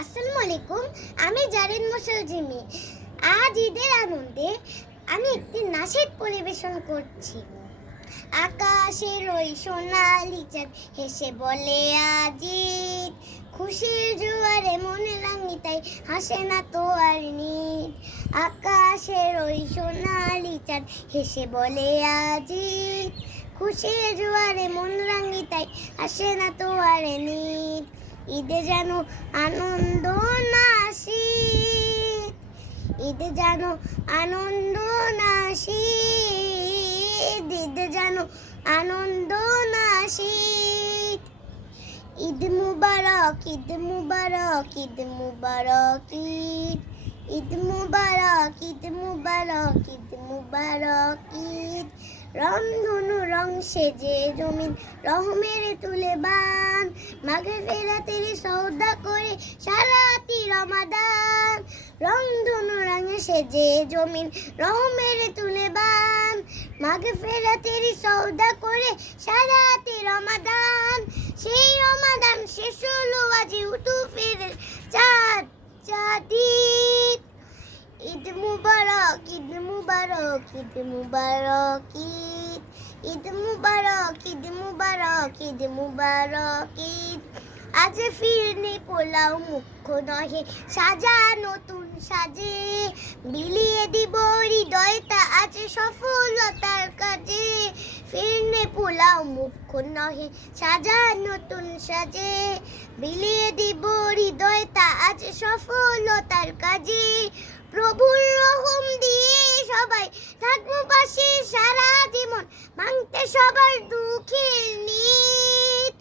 আসসালামু আলাইকুম। আমি জারিন মোশাল জিমি। আজ ঈদের আনন্দে আমি একটি নাশিদ পরিবেশন করছি। আকাশের ওই সোনালি চাঁদ হেসে বলে আজ ঈদ, খুশির জোয়ারে মনে রাঙি তাই হাসে না তো আর নিদ। আকাশের ওই সোনালি চাঁদ হেসে বলে আজ ঈদ, খুশির জোয়ারে মন রাঙি তাই হাসে না তো আর নিদ। ঈদে যেন আনন্দ নাশিদ, ঈদে যেন আনন্দ নাশিদ, ঈদে যেন আনন্দ নাশিদ। ঈদ মুবারক, ঈদ মুবারক, ঈদ মুবারক ঈদ, ঈদ মুবারক, ঈদ মুবারক, ঈদ মুবারক ঈদ। রংধনু রং সেজে জমিন রহমের তুলে বান, মাঘে ফেরাতের সওদা করে সারাটি রমাদান। রংধনু রঙে সেজে জমিন রহমের তুলে বান, মাঘে ফেরাতের সওদা করে সারাটি রমাদান। সেই রমাদান শেষ হলো আজ উতুফের চাঁদ চাঁদ ঈদ। ঈদ মুবারক, ঈদ মুবারক, ঈদ মুবারক ঈদ, ঈদ মুবারক, ঈদ মুবারক, ঈদ মুবারক ঈদ। আজ ফিরনি পোলাও মুখ্য নহে সাজা নতুন সাজে, বিলিয়ে দিব হৃদয়টা আজ সফলতার কাজে। ফিরনে পোলাও মুখ্য নহে সাজা নতুন সাজে, বিলিয়ে দিব হৃদয়টা আজ সফলতার কাজে। প্রভুর রহম দিয়ে সবাই থাকবো পাশে সারা জীবন, ভাঙতে সবার দুঃখের নিদ।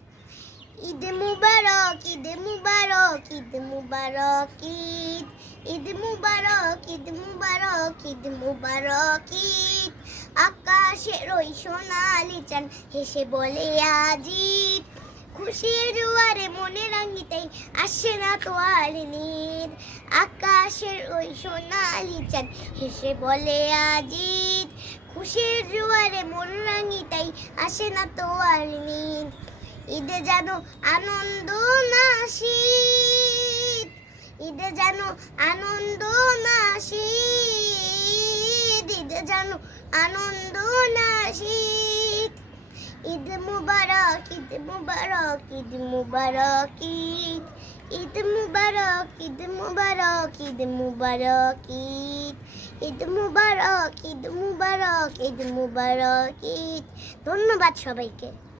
ঈদ মুবারক, ঈদ মুবারক, ঈদ মুবারক ঈদ, ঈদ মুবারক, ঈদ মুবারক, ঈদ মুবারক ঈদ। আকাশের ওই সোনালি চাঁদ হেসে বলে আজ ঈদ, খুশির জোয়ারে মনে রাঙি তাই আসে না তো আর নিদ। আকাশের ওই সোনালি চাঁদ হেসে বলে আজ ঈদ, খুশির জোয়ারে মন রাঙি তাই আসে না তো আর নিদ। ঈদে যেন আনন্দ নাশিদ, ঈদে যেন আনন্দ নাশিদ, ঈদে যেন আনন্দ নাশিদ। ঈদ মুবারক, ঈদ মুবারক, ঈদ মুবারক ঈদ, ঈদ মুবারক, ঈদ মুবারক, ঈদ মুবারক ঈদ, ঈদ মুবারক, ঈদ মুবারক, ঈদ মুবারক ঈদ। ধন্যবাদ সবাইকে।